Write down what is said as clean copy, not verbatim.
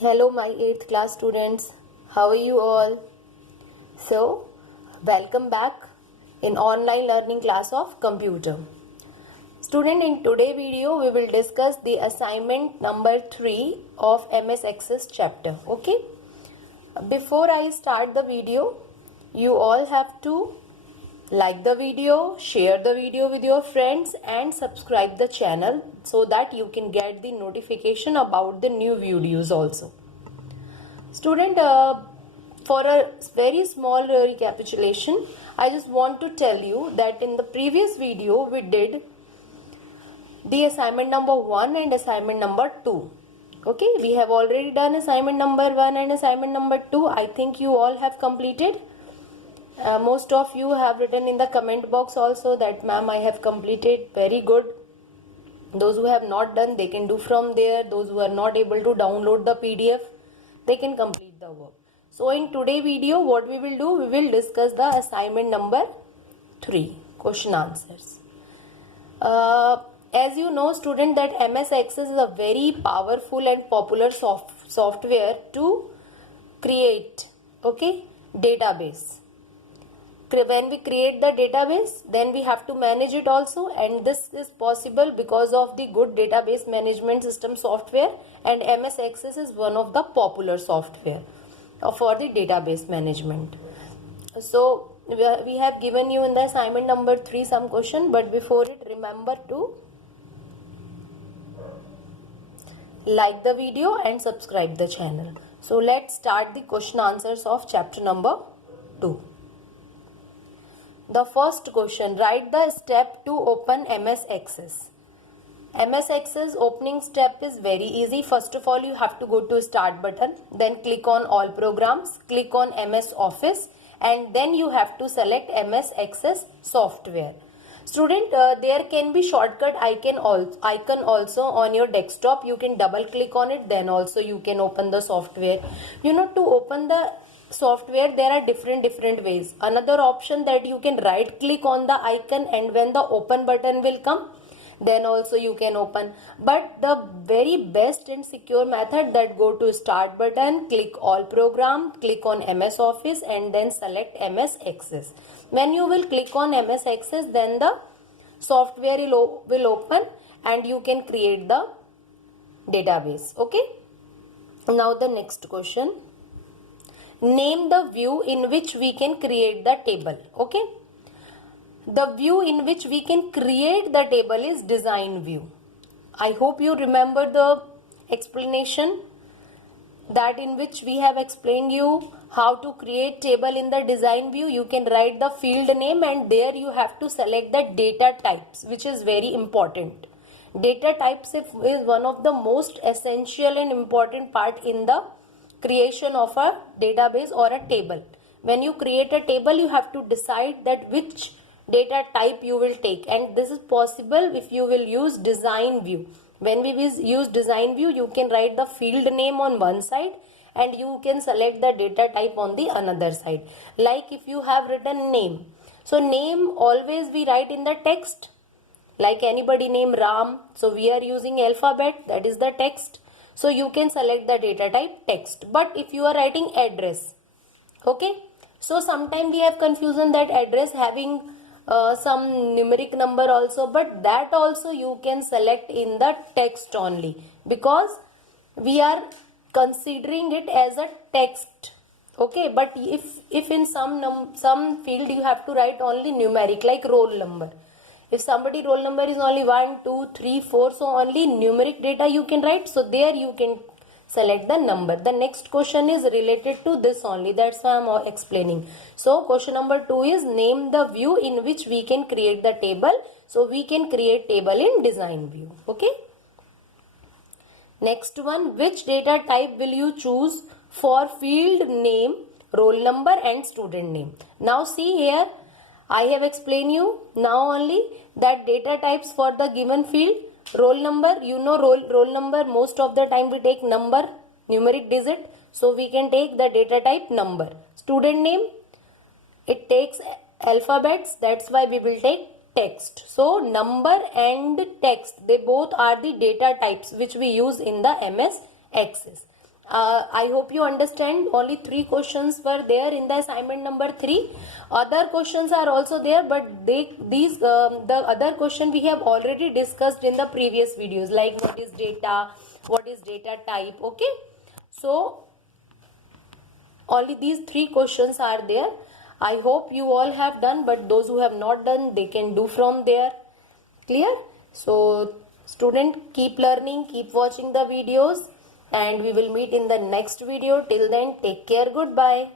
Hello my 8th class students, how are you all? So, welcome back in online learning class of computer. Student, in today's video we will discuss the assignment number 3 of MS Access chapter. Okay? Before I start the video, you all have to like the video, share the video with your friends and subscribe the channel so that you can get the notification about the new videos also. Student, for a very small recapitulation, I just want to tell you that in the previous video we did the assignment number 1 and assignment number 2. Okay, we have already done assignment number 1 and assignment number 2. I think you all have completed. Most of you have written in the comment box also that ma'am, I have completed. Very good. Those who have not done, they can do from there. Those who are not able to download the PDF, they can complete the work. So in today's video, what we will do, we will discuss the assignment number 3, question answers. As you know, student, that MS Access is a very powerful and popular software to create, okay, database. When we create the database, then we have to manage it also, and this is possible because of the good database management system software, and MS Access is one of the popular software for the database management. So we have given you in the assignment number 3 some question, but before it, remember to like the video and subscribe the channel. So let's start the question answers of chapter number 2. The first question, write the step to open MS Access. MS Access opening step is very easy. First of all, you have to go to start button, then click on all programs, click on MS Office, and then you have to select MS Access software. Student, there can be shortcut icon also on your desktop. You can double click on it, then also you can open the software. You know, to open the software there are different ways. Another option that you can right click on the icon, and when the open button will come, then also you can open. But the very best and secure method, that go to start button, click all program, click on MS Office, and then select MS Access. When you will click on MS Access, then the software will open and you can create the database. Okay, now the next question, name the view in which we can create the table. Okay, the view in which we can create the table is design view. I hope you remember the explanation, that in which we have explained you how to create table in the design view. You can write the field name, and there you have to select the data types, which is very important. Data types is one of the most essential and important part in the creation of a database or a table. When you create a table, you have to decide that which data type you will take, and this is possible if you will use design view. When we use design view, you can write the field name on one side and you can select the data type on the another side. Like if you have written name, so name always we write in the text, like anybody name Ram, so we are using alphabet, that is the text. So you can select the data type text. But if you are writing address, okay, so sometimes we have confusion that address having some numeric number also, but that also you can select in the text only, because we are considering it as a text. Okay, but if in some field you have to write only numeric, like roll number. If somebody roll number is only 1, 2, 3, 4, so only numeric data you can write. So there you can select the number. The next question is related to this only. That's why I am explaining. So question number 2 is name the view in which we can create the table. So we can create table in design view. Okay. Next one, which data type will you choose for field name, roll number and student name? Now see here, I have explained you now only that data types for the given field. Roll number, you know roll number, most of the time we take number, numeric digit. So we can take the data type number. Student name, it takes alphabets, that's why we will take text. So number and text, they both are the data types which we use in the MS Access. I hope you understand. Only 3 questions were there in the assignment number 3. Other questions are also there, but the other question we have already discussed in the previous videos, like what is data, what is data type. Okay, so only these 3 questions are there. I hope you all have done, but those who have not done, they can do from there. Clear? So student, keep learning, keep watching the videos, and we will meet in the next video. Till then, take care. Goodbye.